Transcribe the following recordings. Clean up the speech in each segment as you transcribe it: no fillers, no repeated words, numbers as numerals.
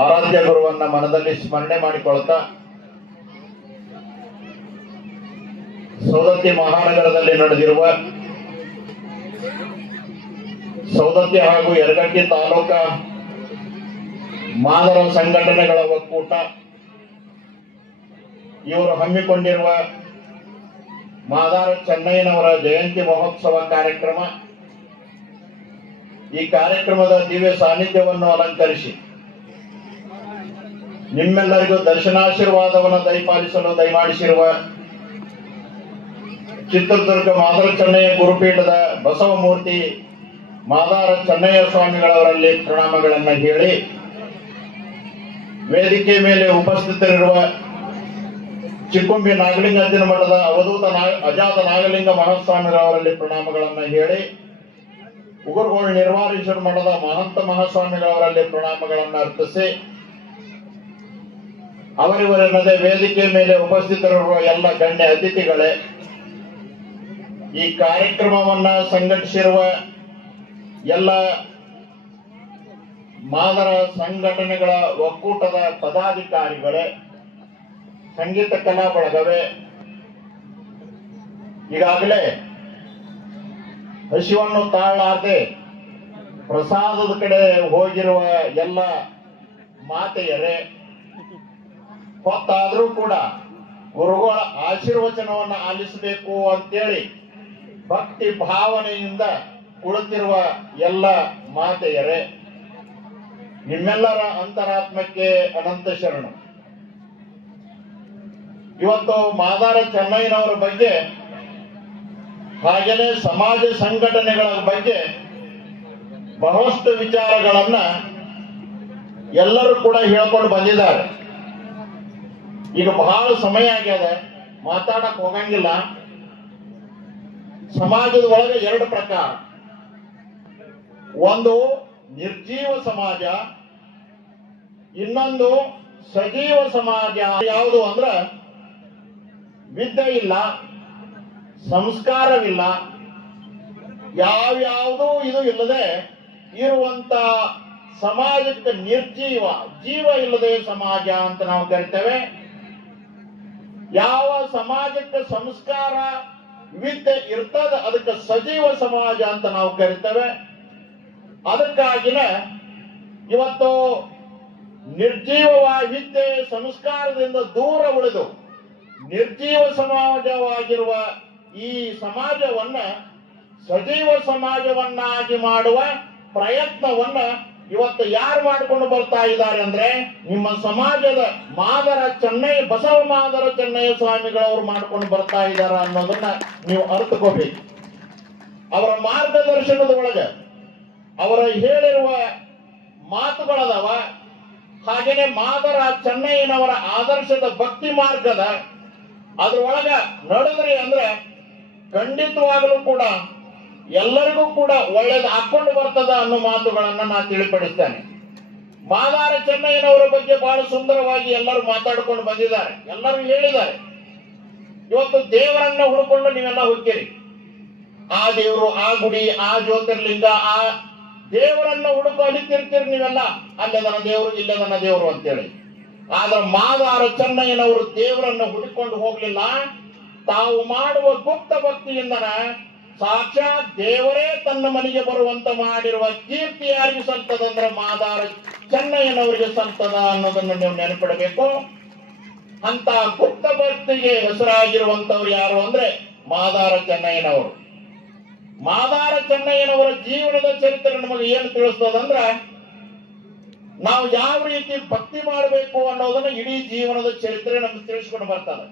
ಆರಾಧ್ಯ ಗುರುವನ್ನ ಮನದಲ್ಲಿ ಸ್ಮರಣೆ ಮಾಡಿಕೊಳ್ತಾ ಸೌದತ್ತಿ ಮಹಾನಗರದಲ್ಲಿ ನಡೆದಿರುವ ಸೌದತ್ತಿ ಹಾಗೂ ಯರಗಟ್ಟಿ ತಾಲೂಕಾ ಮಾದರ ಸಂಘಟನೆಗಳ ಒಕ್ಕೂಟ ಇವರು ಹಮ್ಮಿಕೊಂಡಿರುವ ಮಾದಾರ ಚೆನ್ನಯ್ಯನವರ ಜಯಂತಿ ಮಹೋತ್ಸವ ಕಾರ್ಯಕ್ರಮ. ಈ ಕಾರ್ಯಕ್ರಮದ ದಿವ್ಯ ಸಾನ್ನಿಧ್ಯವನ್ನು ಅಲಂಕರಿಸಿ ನಿಮ್ಮೆಲ್ಲರಿಗೂ ದರ್ಶನಾಶೀರ್ವಾದವನ್ನು ದಯಪಾಲಿಸಲು ದಯಮಾಡಿಸಿರುವ ಚಿತ್ರದುರ್ಗ ಮಾದಾರ ಚೆನ್ನಯ್ಯ ಗುರುಪೀಠದ ಬಸವಮೂರ್ತಿ ಮಾದಾರ ಚೆನ್ನಯ್ಯ ಸ್ವಾಮಿಗಳವರಲ್ಲಿ ಪ್ರಣಾಮಗಳನ್ನು ಹೇಳಿ, ವೇದಿಕೆ ಮೇಲೆ ಉಪಸ್ಥಿತರಿರುವ ಚಿಕ್ಕುಂಬಿ ನಾಗಲಿಂಗ ಮಠದ ಅವಧೂತ ಅಜಾತ ನಾಗಲಿಂಗ ಮಹಾಸ್ವಾಮಿಗಳವರಲ್ಲಿ ಪ್ರಣಾಮಗಳನ್ನು ಹೇಳಿ, ಉಗುರುಗೋಳು ನಿರ್ವಾರೀಶ್ವರ ಮಠದ ಮಹಂತ ಮಹಾಸ್ವಾಮಿಗಳವರಲ್ಲಿ ಪ್ರಣಾಮಗಳನ್ನು ಅರ್ಪಿಸಿ, ಅವರಿವರೆನ್ನದೇ ವೇದಿಕೆ ಮೇಲೆ ಉಪಸ್ಥಿತರಿರುವ ಎಲ್ಲ ಗಣ್ಯ ಅತಿಥಿಗಳೇ, ಈ ಕಾರ್ಯಕ್ರಮವನ್ನ ಸಂಘಟಿಸಿರುವ ಎಲ್ಲ ಮಾದರ ಸಂಘಟನೆಗಳ ಒಕ್ಕೂಟದ ಪದಾಧಿಕಾರಿಗಳೇ, ಸಂಗೀತ ಕಲಾ ಬಳಗವೇ, ಈಗಾಗಲೇ ಹಸಿವನ್ನು ತಾಳಲಾರದೆ ಪ್ರಸಾದದ ಕಡೆ ಹೋಗಿರುವ ಎಲ್ಲ ಮಾತೆಯರೇ, ಹೊತ್ತಾದ್ರೂ ಕೂಡ ಗುರುಗಳ ಆಶೀರ್ವಚನವನ್ನು ಆಲಿಸಬೇಕು ಅಂತೇಳಿ ಭಕ್ತಿ ಭಾವನೆಯಿಂದ ಕುಳಿತಿರುವ ಎಲ್ಲ ಮಾತೆಯರೇ, ನಿಮ್ಮೆಲ್ಲರ ಅಂತರಾತ್ಮಕ್ಕೆ ಅನಂತ ಶರಣ. ಇವತ್ತು ಮಾದಾರ ಚೆನ್ನಯ್ಯನವರ ಬಗ್ಗೆ ಹಾಗೆಯೇ ಸಮಾಜ ಸಂಘಟನೆಗಳ ಬಗ್ಗೆ ಬಹಳಷ್ಟು ವಿಚಾರಗಳನ್ನ ಎಲ್ಲರೂ ಕೂಡ ಹೇಳ್ಕೊಂಡು ಬಂದಿದ್ದಾರೆ. ಈಗ ಬಹಳ ಸಮಯ ಆಗ್ಯದ, ಮಾತಾಡಕ್ ಹೋಗಂಗಿಲ್ಲ. ಸಮಾಜದ ಒಳಗೆ ಎರಡು ಪ್ರಕಾರ, ಒಂದು ನಿರ್ಜೀವ ಸಮಾಜ, ಇನ್ನೊಂದು ಸಜೀವ ಸಮಾಜ. ಯಾವುದು ಅಂದ್ರ ವಿದ್ಯೆ ಇಲ್ಲ, ಸಂಸ್ಕಾರವಿಲ್ಲ, ಯಾವ್ಯಾವುದೂ ಇದು ಇಲ್ಲದೆ ಇರುವಂತ ಸಮಾಜಕ್ಕೆ ನಿರ್ಜೀವ, ಜೀವ ಇಲ್ಲದೆ ಸಮಾಜ ಅಂತ ನಾವು ಕರಿತೇವೆ. ಯಾವ ಸಮಾಜಕ್ಕೆ ಸಂಸ್ಕಾರ ವಿದ್ಯೆ ಇರ್ತದ ಅದಕ್ಕೆ ಸಜೀವ ಸಮಾಜ ಅಂತ ನಾವು ಕರಿತೇವೆ. ಅದಕ್ಕಾಗಿನ ಇವತ್ತು ನಿರ್ಜೀವವಾಗಿ ವಿದ್ಯೆ ಸಂಸ್ಕಾರದಿಂದ ದೂರ ಉಳಿದು ನಿರ್ಜೀವ ಸಮಾಜವಾಗಿರುವ ಈ ಸಮಾಜವನ್ನ ಸಜೀವ ಸಮಾಜವನ್ನಾಗಿ ಮಾಡುವ ಪ್ರಯತ್ನವನ್ನ ಇವತ್ತು ಯಾರು ಮಾಡಿಕೊಂಡು ಬರ್ತಾ ಇದ್ದಾರೆ ಅಂದ್ರೆ ನಿಮ್ಮ ಸಮಾಜದ ಮಾದರ ಚೆನ್ನಯ್ಯ ಬಸವ ಮಾದರ ಚೆನ್ನಯ್ಯ ಸ್ವಾಮಿಗಳವರು ಮಾಡ್ಕೊಂಡು ಬರ್ತಾ ಇದ್ದಾರೆ ಅನ್ನೋದನ್ನ ನೀವು ಅರ್ಥಕೋಬೇಕು. ಅವರ ಮಾರ್ಗದರ್ಶನದ ಒಳಗೆ ಅವರ ಹೇಳಿರುವ ಮಾತುಗಳದವ. ಹಾಗೇನೆ ಮಾದರ ಚೆನ್ನಯ್ಯನವರ ಆದರ್ಶದ ಭಕ್ತಿ ಮಾರ್ಗದ ಅದ್ರೊಳಗ ನಡೆದ್ರಿ ಅಂದ್ರೆ ಖಂಡಿತವಾಗಲೂ ಕೂಡ ಎಲ್ಲರಿಗೂ ಕೂಡ ಒಳ್ಳೇದು ಹಾಕೊಂಡು ಬರ್ತದ ಅನ್ನೋ ಮಾತುಗಳನ್ನ ನಾ ತಿಳಿಪಡಿಸ್ತೇನೆ. ಮಾದಾರ ಚೆನ್ನಯ್ಯನವರ ಬಗ್ಗೆ ಬಹಳ ಸುಂದರವಾಗಿ ಎಲ್ಲರೂ ಮಾತಾಡ್ಕೊಂಡು ಬಂದಿದ್ದಾರೆ, ಎಲ್ಲರೂ ಹೇಳಿದ್ದಾರೆ. ಇವತ್ತು ದೇವರನ್ನ ಹುಡ್ಕೊಂಡು ನೀವೆಲ್ಲ ಹೋಗ್ತೀರಿ, ಆ ದೇವರು, ಆ ಗುಡಿ, ಆ ಜ್ಯೋತಿರ್ಲಿಂಗ, ಆ ದೇವರನ್ನ ಹುಡುಕು ಅಲಿತಿರ್ತೀರಿ ನೀವೆಲ್ಲ. ಅಲ್ಲದನ ದೇವರು, ಇಲ್ಲದನ ದೇವರು ಅಂತೇಳಿ. ಆದ್ರೆ ಮಾದಾರ ಚೆನ್ನಯ್ಯನವರು ದೇವರನ್ನ ಹುಡುಕೊಂಡು ಹೋಗ್ಲಿಲ್ಲ. ತಾವು ಮಾಡುವ ಗುಪ್ತ ಭಕ್ತಿಯಿಂದನ ಸಾಕ್ಷಾತ್ ದೇವರೇ ತನ್ನ ಮನೆಗೆ ಬರುವಂತ ಮಾಡಿರುವ ಕೀರ್ತಿ ಯಾರಿಗೆ ಸಲ್ತದಂದ್ರೆ ಮಾದಾರ ಚೆನ್ನಯ್ಯನವರಿಗೆ ಸಲ್ತದ ಅನ್ನೋದನ್ನು ನೀವು ನೆನಪಿಡಬೇಕು. ಅಂತ ಗುಪ್ತ ಭಕ್ತಿಗೆ ಹೆಸರಾಗಿರುವಂತವ್ರು ಯಾರು ಅಂದ್ರೆ ಮಾದಾರ ಚೆನ್ನಯ್ಯನವರು. ಮಾದಾರ ಚೆನ್ನಯ್ಯನವರ ಜೀವನದ ಚರಿತ್ರೆ ನಮಗೆ ಏನು ತಿಳಿಸ್ತದಂದ್ರ ನಾವು ಯಾವ ರೀತಿ ಭಕ್ತಿ ಮಾಡಬೇಕು ಅನ್ನೋದನ್ನ ಇಡೀ ಜೀವನದ ಚರಿತ್ರೆ ನಮ್ಗೆ ತಿಳಿಸ್ಕೊಂಡು ಬರ್ತದೆ.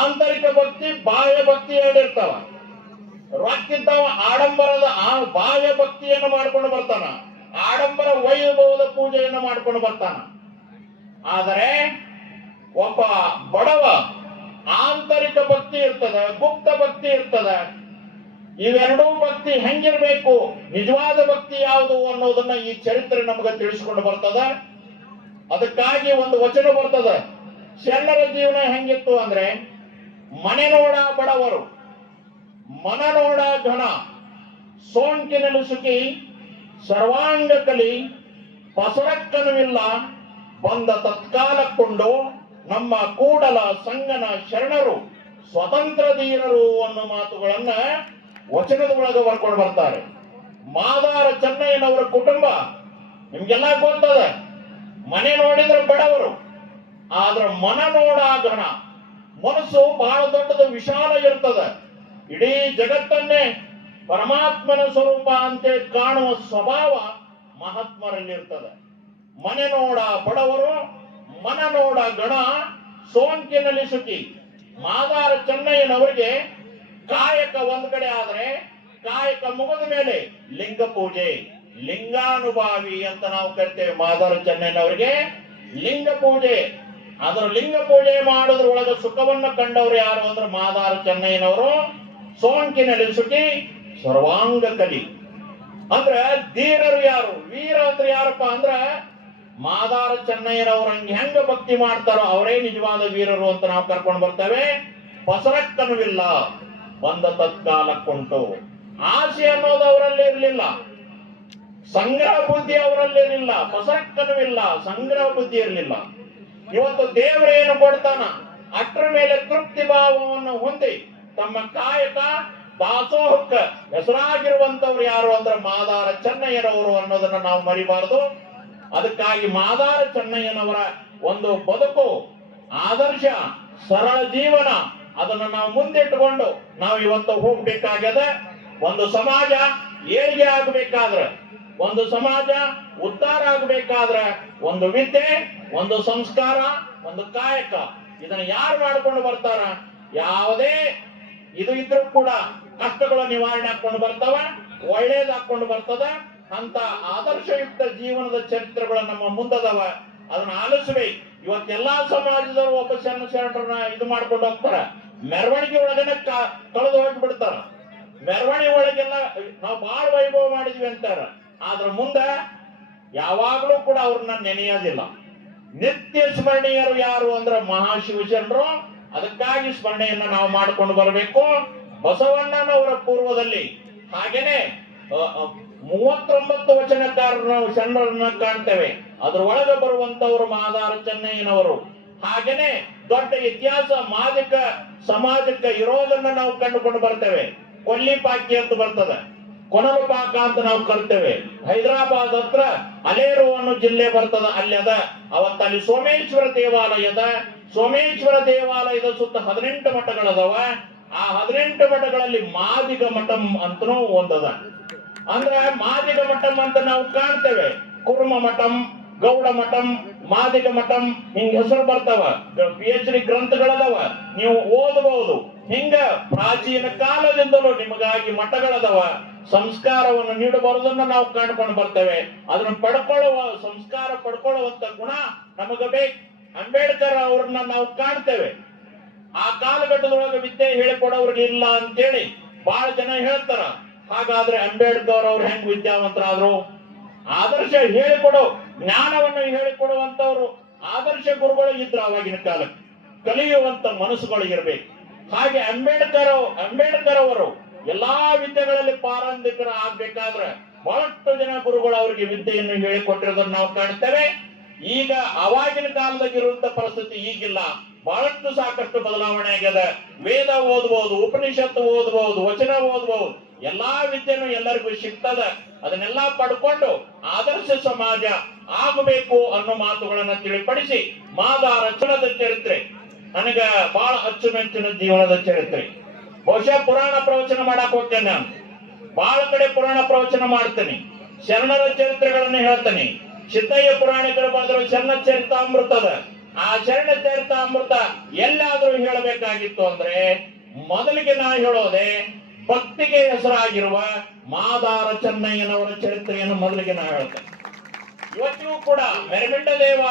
ಆಂತರಿಕ ಭಕ್ತಿ, ಬಾಹ್ಯ ಭಕ್ತಿ ಎರಡಿರ್ತಾವ. ರೊಕ್ಕಿದ್ದವ ಆಡಂಬರದ ಬಾಹ್ಯ ಭಕ್ತಿಯನ್ನು ಮಾಡ್ಕೊಂಡು ಬರ್ತಾನ, ಆಡಂಬರ ವೈಭವದ ಪೂಜೆಯನ್ನು ಮಾಡ್ಕೊಂಡು ಬರ್ತಾನ. ಆದರೆ ಒಬ್ಬ ಬಡವ ಆಂತರಿಕ ಭಕ್ತಿ ಇರ್ತದ, ಗುಪ್ತ ಭಕ್ತಿ ಇರ್ತದ. ಇವೆರಡೂ ಭಕ್ತಿ ಹೆಂಗಿರ್ಬೇಕು, ನಿಜವಾದ ಭಕ್ತಿ ಯಾವುದು ಅನ್ನೋದನ್ನ ಈ ಚರಿತ್ರೆ ನಮಗೆ ತಿಳಿಸ್ಕೊಂಡು ಬರ್ತದ. ಅದಕ್ಕಾಗಿ ಒಂದು ವಚನ ಬರ್ತದ. ಶರಣರ ಜೀವನ ಹೆಂಗಿತ್ತು ಅಂದ್ರೆ ಮನೆ ನೋಡ ಬಡವರು, ಮನ ನೋಡ ಘನ, ಸೋಂಕಿನಲು ಸುಖಿ, ಸರ್ವಾಂಗ ಕಲಿ, ಪಸರಕ್ಕನುವಿಲ್ಲ ಬಂದ ತತ್ಕಾಲಕ್ಕೊಂಡು ನಮ್ಮ ಕೂಡಲ ಸಂಗನ ಶರಣರು ಸ್ವತಂತ್ರ ಧೀರರು ಅನ್ನೋ ಮಾತುಗಳನ್ನ ವಚನದ ಒಳಗೆ ಬರ್ಕೊಂಡು ಬರ್ತಾರೆ. ಮಾದಾರ ಚೆನ್ನಯ್ಯನವರ ಕುಟುಂಬ ನಿಮ್ಗೆಲ್ಲ ಗೊತ್ತದ. ಮನೆ ನೋಡಿದ್ರೆ ಬಡವರು, ಆದ್ರ ಮನ ನೋಡಾಗಣ ಮನಸ್ಸು ಬಹಳ ದೊಡ್ಡದು, ವಿಶಾಲ ಇರ್ತದೆ. ಇಡೀ ಜಗತ್ತನ್ನೇ ಪರಮಾತ್ಮನ ಸ್ವರೂಪ ಅಂತೇಳಿ ಕಾಣುವ ಸ್ವಭಾವ ಮಹಾತ್ಮರಲ್ಲಿ ಇರ್ತದೆ. ಮನೆ ನೋಡ ಬಡವರು, ಮನ ನೋಡ ಗಣ, ಸೋಂಕಿನಲ್ಲಿ ಸುಖಿ. ಮಾದಾರ ಚೆನ್ನಯ್ಯನವರಿಗೆ ಕಾಯಕ ಒಂದ್ ಕಡೆ ಆದ್ರೆ, ಕಾಯಕ ಮುಗಿದ ಮೇಲೆ ಲಿಂಗ ಪೂಜೆ, ಲಿಂಗಾನುಭಾವಿ ಅಂತ ನಾವು ಕರಿತೇವೆ. ಮಾದಾರ ಚೆನ್ನಯ್ಯನವರಿಗೆ ಲಿಂಗ ಪೂಜೆ, ಅದರ ಲಿಂಗ ಪೂಜೆ ಮಾಡೋದ್ರೊಳಗೆ ಸುಖವನ್ನ ಕಂಡವ್ರು ಯಾರು ಅಂದ್ರೆ ಮಾದಾರ ಚೆನ್ನಯ್ಯನವರು. ಸೋಂಕಿನಲ್ಲಿ ಸುಖಿ, ಸರ್ವಾಂಗ ಕಲಿ. ಅಂದ್ರ ಧೀರರು ಯಾರು, ವೀರ ಅಂದ್ರೆ ಯಾರಪ್ಪ ಅಂದ್ರ ಮಾದಾರ ಚೆನ್ನಯ್ಯನವ್ರ ಹೆಂಗ ಭಕ್ತಿ ಮಾಡ್ತಾರೋ ಅವರೇ ನಿಜವಾದ ವೀರರು ಅಂತ ನಾವು ಕರ್ಕೊಂಡು ಬರ್ತೇವೆ. ಪಸರಕ್ಕನುವಿಲ್ಲ ಬಂದ ತತ್ಕಾಲಕ್ಕುಂಟು. ಆಸೆ ಅನ್ನೋದು ಅವರಲ್ಲಿ ಇರಲಿಲ್ಲ, ಸಂಗ್ರಹ ಬುದ್ಧಿ ಅವರಲ್ಲಿ ಇರಲಿಲ್ಲ. ಪಸರಕ್ಕನುವಿಲ್ಲ, ಸಂಗ್ರಹ ಬುದ್ಧಿ ಇರಲಿಲ್ಲ. ಇವತ್ತು ದೇವರೇನು ಕೊಡ್ತಾನ ಅಷ್ಟರ ಮೇಲೆ ತೃಪ್ತಿ ಭಾವವನ್ನು ಹೊಂದಿ ತಮ್ಮ ಕಾಯಕ ದಾಸೋಹಕ್ಕ ಹೆಸರಾಗಿರುವಂತವ್ರು ಯಾರು ಅಂದ್ರೆ ಮಾದಾರ ಚೆನ್ನಯ್ಯನವರು ಅನ್ನೋದನ್ನ ನಾವು ಮರಿಬಾರದು. ಅದಕ್ಕಾಗಿ ಮಾದಾರ ಚೆನ್ನಯ್ಯನವರ ಒಂದು ಬದುಕು, ಆದರ್ಶ, ಸರಳ ಜೀವನ ಅದನ್ನ ನಾವು ಮುಂದಿಟ್ಟುಕೊಂಡು ನಾವು ಇವತ್ತು ಹೋಗ್ಬೇಕಾಗ್ಯದ. ಒಂದು ಸಮಾಜ ಏಳಿಗೆ ಆಗಬೇಕಾದ್ರೆ, ಒಂದು ಸಮಾಜ ಉದ್ಧಾರ ಆಗಬೇಕಾದ್ರೆ ಒಂದು ವಿದ್ಯೆ, ಒಂದು ಸಂಸ್ಕಾರ, ಒಂದು ಕಾಯಕ ಇದನ್ನ ಯಾರು ಮಾಡ್ಕೊಂಡು ಬರ್ತಾರ, ಯಾವುದೇ ಇದು ಇದ್ರೂ ಕೂಡ ಕಷ್ಟಗಳ ನಿವಾರಣೆ ಹಾಕೊಂಡು ಬರ್ತಾವ, ಒಳ್ಳೇದಾಕೊಂಡು ಬರ್ತದ. ಅಂತ ಆದರ್ಶಯುಕ್ತ ಜೀವನದ ಚರಿತ್ರೆಗಳು ನಮ್ಮ ಮುಂದದವ. ಅದನ್ನ ಆಲಿಸ್ಬೇಕು. ಇವತ್ತೆಲ್ಲಾ ಸಮಾಜದವರು ಒಬ್ಬ ಶರಣರನ್ನ ಇದು ಮಾಡ್ಕೊಂಡು ಹೋಗ್ತಾರ, ಮೆರವಣಿಗೆ ಒಳಗನ ಕಳೆದು ಹೋಗಿ ಬಿಡ್ತಾರ. ಮೆರವಣಿಗೆ ಒಳಗೆಲ್ಲ ನಾವು ಬಹಳ ವೈಭವ ಮಾಡಿದ್ವಿ ಅಂತಾರ, ಆದ್ರ ಮುಂದ ಯಾವಾಗ್ಲೂ ಕೂಡ ಅವ್ರನ್ನ ನೆನೆಯೋದಿಲ್ಲ. ನಿತ್ಯ ಸ್ಮರಣೀಯರು ಯಾರು ಅಂದ್ರೆ ಮಹಾಶಿವಶರಣರು. ಅದಕ್ಕಾಗಿ ಸ್ಮರಣೆಯನ್ನ ನಾವು ಮಾಡ್ಕೊಂಡು ಬರಬೇಕು. ಬಸವಣ್ಣನವರ ಪೂರ್ವದಲ್ಲಿ ಹಾಗೇನೆ 39 ವಚನಕಾರರ ಶರಣರನ್ನ ಕಾಣ್ತೇವೆ. ಅದ್ರೊಳಗೆ ಬರುವಂತವರು ಮಾದಾರ ಚೆನ್ನಯ್ಯನವರು. ಹಾಗೇನೆ ದೊಡ್ಡ ಇತಿಹಾಸ ಮಾದಿಕ ಸಮಾಜಕ್ಕೆ ಇರೋದನ್ನ ನಾವು ಕಂಡುಕೊಂಡು ಬರ್ತೇವೆ. ಕೊಲ್ಲಿಪಾಕಿ ಅಂತ ಬರ್ತದೆ, ಕೊನಲಪಾಕ ಅಂತ ನಾವು ಕರಿತೇವೆ. ಹೈದರಾಬಾದ್ ಹತ್ರ ಅಲೇರು ಅನ್ನೋ ಜಿಲ್ಲೆ ಬರ್ತದ, ಅಲ್ಲಿ ಅದ. ಅವತ್ತಲ್ಲಿ ಸೋಮೇಶ್ವರ ದೇವಾಲಯದ, ಸೋಮೇಶ್ವರ ದೇವಾಲಯದ ಸುತ್ತ 18 ಮಠಗಳದವ. ಆ 18 ಮಠಗಳಲ್ಲಿ ಮಾದಿಗ ಮಠಂ ಅಂತನೂ ಒಂದದ. ಅಂದ್ರೆ ಮಾದಿಗ ಮಠಂ ಅಂತ ನಾವು ಕಾಣ್ತೇವೆ. ಕುರ್ಮ ಮಠಂ, ಗೌಡ ಮಠಂ, ಮಾದಿಗ ಮಠಂ ಹಿಂಗ ಹೆಸರು ಬರ್ತಾವ. PhD ಗ್ರಂಥಗಳದವ, ನೀವು ಓದಬಹುದು. ಹಿಂಗ ಪ್ರಾಚೀನ ಕಾಲದಿಂದಲೂ ನಿಮಗಾಗಿ ಮಠಗಳದವ. ಸಂಸ್ಕಾರವನ್ನು ನೀಡಬಾರದನ್ನ ನಾವು ಕಾಣ್ಕೊಂಡು ಬರ್ತೇವೆ. ಅದನ್ನ ಪಡ್ಕೊಳ್ಳುವ, ಸಂಸ್ಕಾರ ಪಡ್ಕೊಳ್ಳುವಂತ ಗುಣ ನಮಗ ಬೇಕು. ಅಂಬೇಡ್ಕರ್ ಅವ್ರನ್ನ ನಾವು ಕಾಣ್ತೇವೆ. ಆ ಕಾಲಘಟ್ಟದೊಳಗೆ ವಿದ್ಯೆ ಹೇಳಿಕೊಡೋರ್ಗೆ ಇಲ್ಲ ಅಂತೇಳಿ ಬಹಳ ಜನ ಹೇಳ್ತಾರ. ಹಾಗಾದ್ರೆ ಅಂಬೇಡ್ಕರ್ ಅವ್ರು ಹೆಂಗ್ ವಿದ್ಯಾವಂತರಾದ್ರು? ಆದರ್ಶ ಹೇಳಿಕೊಡೋ, ಜ್ಞಾನವನ್ನು ಹೇಳಿಕೊಡುವಂತವ್ರು ಆದರ್ಶ ಗುರುಗಳು ಇದ್ರು ಆವಾಗಿನ ಕಾಲಕ್ಕೆ. ಕಲಿಯುವಂತ ಮನಸ್ಸುಗಳು ಇರ್ಬೇಕು. ಹಾಗೆ ಅಂಬೇಡ್ಕರ್ ಅವರು ಎಲ್ಲಾ ವಿದ್ಯೆಗಳಲ್ಲಿ ಪಾರಂಗತರ ಆಗ್ಬೇಕಾದ್ರೆ ಬಹಳಷ್ಟು ಜನ ಗುರುಗಳು ಅವರಿಗೆ ವಿದ್ಯೆಯನ್ನು ಹೇಳಿಕೊಟ್ಟಿರೋದನ್ನ ನಾವು ಕಾಣ್ತೇವೆ. ಈಗ ಅವಾಗಿನ ಕಾಲದಾಗಿರುವಂತ ಪರಿಸ್ಥಿತಿ ಈಗಿಲ್ಲ. ಬಹಳಷ್ಟು ಸಾಕಷ್ಟು ಬದಲಾವಣೆ ಆಗ್ಯದ. ವೇದ ಓದಬಹುದು, ಉಪನಿಷತ್ತು ಓದಬಹುದು, ವಚನ ಓದಬಹುದು. ಎಲ್ಲಾ ವಿದ್ಯೆನೂ ಎಲ್ಲರಿಗೂ ಸಿಗ್ತದ. ಅದನ್ನೆಲ್ಲಾ ಪಡ್ಕೊಂಡು ಆದರ್ಶ ಸಮಾಜ ಆಗಬೇಕು ಅನ್ನೋ ಮಾತುಗಳನ್ನ ತಿಳಿಪಡಿಸಿ ಮಾದಾರ ಚರಣದ ಚರಿತ್ರೆ ನನಗ ಬಹಳ ಅಚ್ಚುಮೆಚ್ಚಿನ ಜೀವನದ ಚರಿತ್ರೆ. ಬಹುಶಃ ಪುರಾಣ ಪ್ರವಚನ ಮಾಡಕ್ ಹೋಗ್ತೇನೆ ನಾನು. ಬಹಳ ಕಡೆ ಪುರಾಣ ಪ್ರವಚನ ಮಾಡ್ತೇನೆ. ಶರಣರ ಚರಿತ್ರೆಗಳನ್ನು ಹೇಳ್ತೇನೆ. ಸಿದ್ದಯ್ಯ ಪುರಾಣಿಕರು ಬಂದ್ರು ಶರಣ ಚರಿತಾಮೃತದ. ಆ ಶರಣ ಚರಿತಾಮೃತ ಎಲ್ಲಾದ್ರೂ ಹೇಳಬೇಕಾಗಿತ್ತು ಅಂದ್ರೆ ಮೊದಲಿಗೆ ನಾ ಹೇಳೋದೆ ಭಕ್ತಿಗೆ ಹೆಸರಾಗಿರುವ ಮಾದಾರ ಚೆನ್ನಯ್ಯನವರ ಚರಿತ್ರೆಯನ್ನು ಮೊದಲಿಗೆ ನಾ ಹೇಳ್ತೇನೆ. ಇವತ್ತಿಗೂ ಕೂಡ ಮೆರಮಿಂಡ ದೇವ,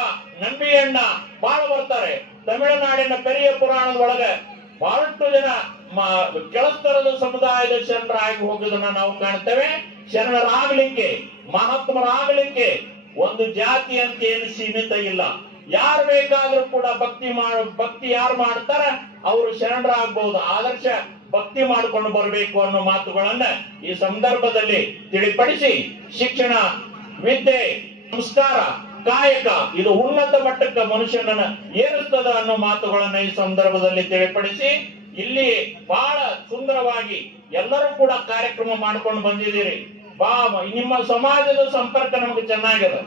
ನಂಬಿಯಣ್ಣ ಬಹಳ ಬರ್ತಾರೆ. ತಮಿಳುನಾಡಿನ ಪೆರಿಯ ಪುರಾಣದ ಒಳಗೆ ಬಹಳಷ್ಟು ಜನ ಕೆಳಸ್ತರದ ಸಮುದಾಯದ ಶರಣರಾಗಿ ಹೋಗೋದನ್ನ ನಾವು ಕಾಣ್ತೇವೆ. ಶರಣರಾಗ್ಲಿಕ್ಕೆ, ಮಹಾತ್ಮರಾಗ್ಲಿಕ್ಕೆ ಒಂದು ಜಾತಿ ಅಂತ ಏನು ಸೀಮಿತ ಇಲ್ಲ. ಯಾರು ಬೇಕಾದ್ರೂ ಕೂಡ ಭಕ್ತಿ ಯಾರು ಮಾಡ್ತಾರ ಅವರು ಶರಣರಾಗಬಹುದು. ಆದರ್ಶ ಭಕ್ತಿ ಮಾಡಿಕೊಂಡು ಬರಬೇಕು ಅನ್ನೋ ಮಾತುಗಳನ್ನ ಈ ಸಂದರ್ಭದಲ್ಲಿ ತಿಳಿಪಡಿಸಿ ಶಿಕ್ಷಣ, ವಿದ್ಯೆ, ಸಂಸ್ಕಾರ, ಕಾಯಕ ಇದು ಉನ್ನತ ಮಟ್ಟಕ್ಕೆ ಮನುಷ್ಯನನ್ನ ಏರಿಸ್ತದ ಅನ್ನೋ ಮಾತುಗಳನ್ನ ಈ ಸಂದರ್ಭದಲ್ಲಿ ತಿಳಿಪಡಿಸಿ, ಇಲ್ಲಿ ಬಹಳ ಸುಂದರವಾಗಿ ಎಲ್ಲರೂ ಕೂಡ ಕಾರ್ಯಕ್ರಮ ಮಾಡ್ಕೊಂಡು ಬಂದಿದ್ದೀರಿ. ನಿಮ್ಮ ಸಮಾಜದ ಸಂಪರ್ಕ ನಮ್ಗೆ ಚೆನ್ನಾಗಿದೆ.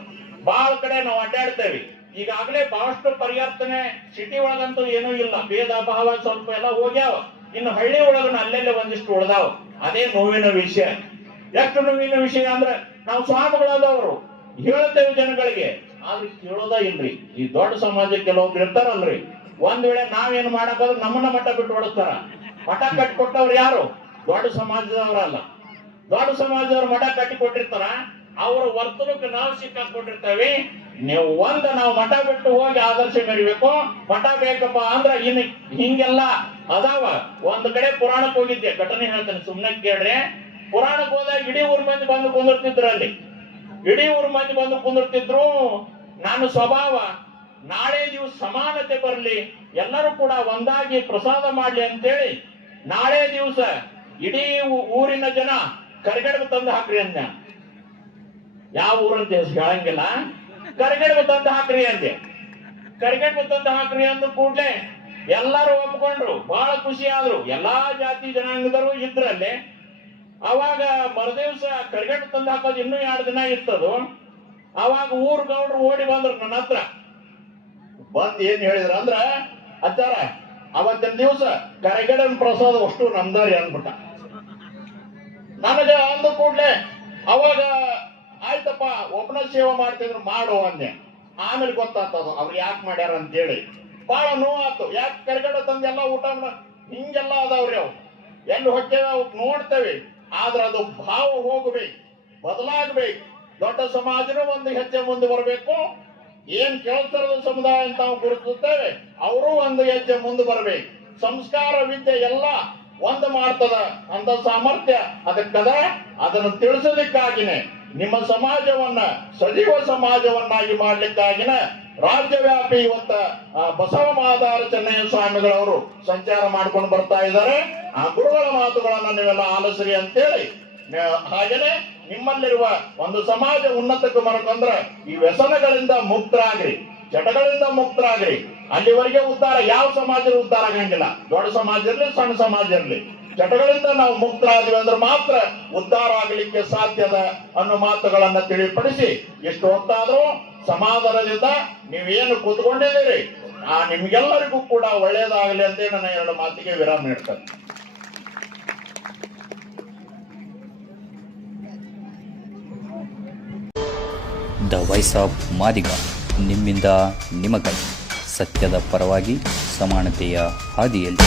ಬಹಳ ಕಡೆ ನಾವು ಅಡ್ಡಾಡ್ತೇವೆ. ಈಗಾಗಲೇ ಬಹಳಷ್ಟು ಪರಿವರ್ತನೆ ಸಿಟಿ ಒಳಗಂತೂ ಏನೂ ಇಲ್ಲ, ಭೇದ ಭಾವ ಸ್ವಲ್ಪ ಎಲ್ಲ ಹೋಗ್ಯಾವ. ಇನ್ನು ಹಳ್ಳಿ ಒಳಗನ ಅಲ್ಲೆಲ್ಲ ಒಂದಿಷ್ಟು ಉಳ್ದಾವ. ಅದೇ ನೋವಿನ ವಿಷಯ. ಎಷ್ಟು ನೋವಿನ ವಿಷಯ ಅಂದ್ರೆ, ನಾವು ಸ್ವಾಮಿಗಳಾದವರು ಹೇಳ್ತೇವೆ ಜನಗಳಿಗೆ, ಆದ್ರೆ ಕೇಳೋದ ಇಲ್ರಿ. ಈ ದೊಡ್ಡ ಸಮಾಜ ಕೆಲವೊಬ್ರು ಇರ್ತಾರಲ್ರಿ, ಒಂದ್ ವೇಳೆ ನಾವೇನು ಮಾಡಕ್ಕಾದ್ರೆ ನಮ್ಮನ್ನ ಮಠ ಬಿಟ್ಟು ಹೊಡಿಸ್ತಾರ. ಮಠ ಕಟ್ಟಿಕೊಟ್ಟವ್ರು ಯಾರು? ದೊಡ್ಡ ಸಮಾಜದವರಲ್ಲ. ದೊಡ್ಡ ಸಮಾಜದವ್ರು ಮಠ ಕಟ್ಟಿ ಕೊಟ್ಟಿರ್ತಾರ, ಅವರ ವರ್ತನಕ್ಕೆ ನಾವು ಸಿಕ್ಕಾಕೊಟ್ಟಿರ್ತೇವೆ. ನಾವು ಮಠ ಬಿಟ್ಟು ಹೋಗಿ ಆದರ್ಶ ಮೆರಿಬೇಕು, ಮಠ ಬೇಕಪ್ಪ ಅಂದ್ರ ಇನ್ನು ಹಿಂಗೆಲ್ಲ ಅದಾವ. ಒಂದ್ ಕಡೆ ಪುರಾಣಕ್ಕೆ ಹೋಗಿದ್ದೆ, ಘಟನೆ ಹೇಳ್ತೇನೆ, ಸುಮ್ನೆ ಕೇಳ್ರಿ. ಪುರಾಣಕ್ಕೆ ಹೋದಾಗ ಇಡೀ ಊರ್ ಮಂದಿ ಬಂದು ಕುಂದಿರ್ತಿದ್ರು. ಅಲ್ಲಿ ಇಡೀ ಊರ್ ಮಂದಿ ಬಂದು ಕುಂದಿರ್ತಿದ್ರು. ನಾನು ಸ್ವಭಾವ ನಾಳೆ ದಿವಸ ಸಮಾನತೆ ಬರಲಿ, ಎಲ್ಲರೂ ಕೂಡ ಒಂದಾಗಿ ಪ್ರಸಾದ ಮಾಡ್ಲಿ ಅಂತೇಳಿ ನಾಳೆ ದಿವಸ ಇಡೀ ಊರಿನ ಜನ ಕರಿಗಡಬು ತಂದು ಹಾಕ್ರಿ ಅಂದೆ. ಯಾವ ಊರಂತ ಹೇಳಂಗಿಲ್ಲ, ಕರಿಗಡಬು ತಂದು ಹಾಕ್ರಿ ಅಂದೆ. ಕರಿಗಡಬು ತಂದು ಹಾಕ್ರಿ ಅಂದ ಕೂಡ್ಲೆ ಎಲ್ಲರೂ ಒಪ್ಕೊಂಡ್ರು, ಬಹಳ ಖುಷಿ ಆದ್ರು. ಎಲ್ಲಾ ಜಾತಿ ಜನಾಂಗದವರು ಇದ್ರಲ್ಲಿ. ಅವಾಗ ಮರುದಿವ್ಸ ಕರಿಗಡಬು ತಂದು ಹಾಕೋದು ಇನ್ನೂ 2 ದಿನ ಇರ್ತದು. ಅವಾಗ ಊರ್ ಗೌಡ್ರು ಓಡಿ ಬಂದ್ರು ನನ್ನ ಹತ್ರ. ಬಂದ್ ಏನ್ ಹೇಳಿದ್ರ ಅಂದ್ರ, ಅಚ್ಚಾರ ಅವತ್ತಿನ ದಿವಸ ಕರಿಗಡಬು ಪ್ರಸಾದ ಅಷ್ಟು ನಮ್ದಾರಿ ಅಂದ್ಬಿಟ್ಟ. ನನಗ ಅಂದ ಕೂಡ್ಲೆ ಅವಾಗ ಆಯ್ತಪ್ಪ, ಒಬ್ಬನ ಸೇವೆ ಮಾಡ್ತಿದ್ರು ಮಾಡು ಅಂದೆ. ಆಮೇಲೆ ಗೊತ್ತಾಗ್ತದ ಅವ್ರು ಯಾಕೆ ಮಾಡ್ಯಾರ ಅಂತೇಳಿ. ಬಹಳ ನೋವಾತು. ಯಾಕೆ ಕರಿಗಡಬು ತಂದೆಲ್ಲ ಊಟ ಹಿಂಗೆಲ್ಲ ಅದಾವ್ರಿ. ಅವು ಎಲ್ಲಿ ಹೊಟ್ಟೆವ ಅವಕ್ ನೋಡ್ತೇವೆ, ಆದ್ರೆ ಅದು ಭಾವ ಹೋಗ್ಬೇಕು, ಬದಲಾಗ್ಬೇಕು. ದೊಡ್ಡ ಸಮಾಜನೂ ಒಂದು ಹೆಜ್ಜೆ ಮುಂದೆ ಬರಬೇಕು. ಏನ್ ಕೇಳ್ತಾರದ ಸಮುದಾಯ ಅಂತ ನಾವು ಗುರುತಿಸ್ತೇವೆ, ಅವರು ಒಂದು ಹೆಜ್ಜೆ ಮುಂದೆ ಬರಬೇಕು. ಸಂಸ್ಕಾರ ವಿದ್ಯೆ ಎಲ್ಲ ಒಂದು ಮಾಡ್ತದ ಅಂತ ಸಾಮರ್ಥ್ಯ ಅದಕ್ಕದ. ಅದನ್ನು ತಿಳಿಸೋದಕ್ಕಾಗಿನೇ ನಿಮ್ಮ ಸಮಾಜವನ್ನ ಸಜೀವ ಸಮಾಜವನ್ನಾಗಿ ಮಾಡ್ಲಿಕ್ಕಾಗಿನ ರಾಜ್ಯವ್ಯಾಪಿ ಇವತ್ತ ಬಸವ ಮಹಾದಾರ ಚೆನ್ನಯ್ಯ ಸ್ವಾಮಿಗಳವರು ಸಂಚಾರ ಮಾಡ್ಕೊಂಡು ಬರ್ತಾ ಇದ್ದಾರೆ. ಆ ಗುರುಗಳ ಮಾತುಗಳನ್ನ ನೀವೆಲ್ಲ ಆಲಿಸ್ರಿ ಅಂತೇಳಿ, ಹಾಗೇನೆ ನಿಮ್ಮಲ್ಲಿರುವ ಒಂದು ಸಮಾಜ ಉನ್ನತಕ್ಕೆ ಬರಕಂದ್ರ ಈ ವ್ಯಸನಗಳಿಂದ ಮುಕ್ತರಾಗ್ರಿ, ಚಟಗಳಿಂದ ಮುಕ್ತರಾಗ್ರಿ. ಅಲ್ಲಿವರೆಗೆ ಉದ್ಧಾರ ಯಾವ ಸಮಾಜದ ಉದ್ಧಾರ ಆಗಂಗಿಲ್ಲ. ದೊಡ್ಡ ಸಮಾಜ ಇರ್ಲಿ, ಸಣ್ಣ ಸಮಾಜ ಇರ್ಲಿ, ಚಟಗಳಿಂದ ನಾವು ಮುಕ್ತರಾದ್ವಿ ಅಂದ್ರೆ ಮಾತ್ರ ಉದ್ಧಾರ ಆಗಲಿಕ್ಕೆ ಸಾಧ್ಯದ ಅನ್ನೋ ಮಾತುಗಳನ್ನ ತಿಳಿಪಡಿಸಿ, ಎಷ್ಟು ಹೊತ್ತಾದ್ರೂ ಸಮಾಧಾನದಿಂದ ನೀವೇನು ಕೂತ್ಕೊಂಡಿದ್ದೀರಿ ನಿಮ್ಗೆಲ್ಲರಿಗೂ ಕೂಡ ಒಳ್ಳೇದಾಗಲಿ ಅಂತ ನನ್ನ 2 ಮಾತಿಗೆ ವಿರಾಮ ನೀಡ್ತೇನೆ. ದ ವಾಯ್ಸ್ ಆಫ್ ಮಾದಿಗ, ನಿಮ್ಮಿಂದ ನಿಮಗಾಗಿ, ಸತ್ಯದ ಪರವಾಗಿ, ಸಮಾನತೆಯ ಹಾದಿಯಲ್ಲಿ.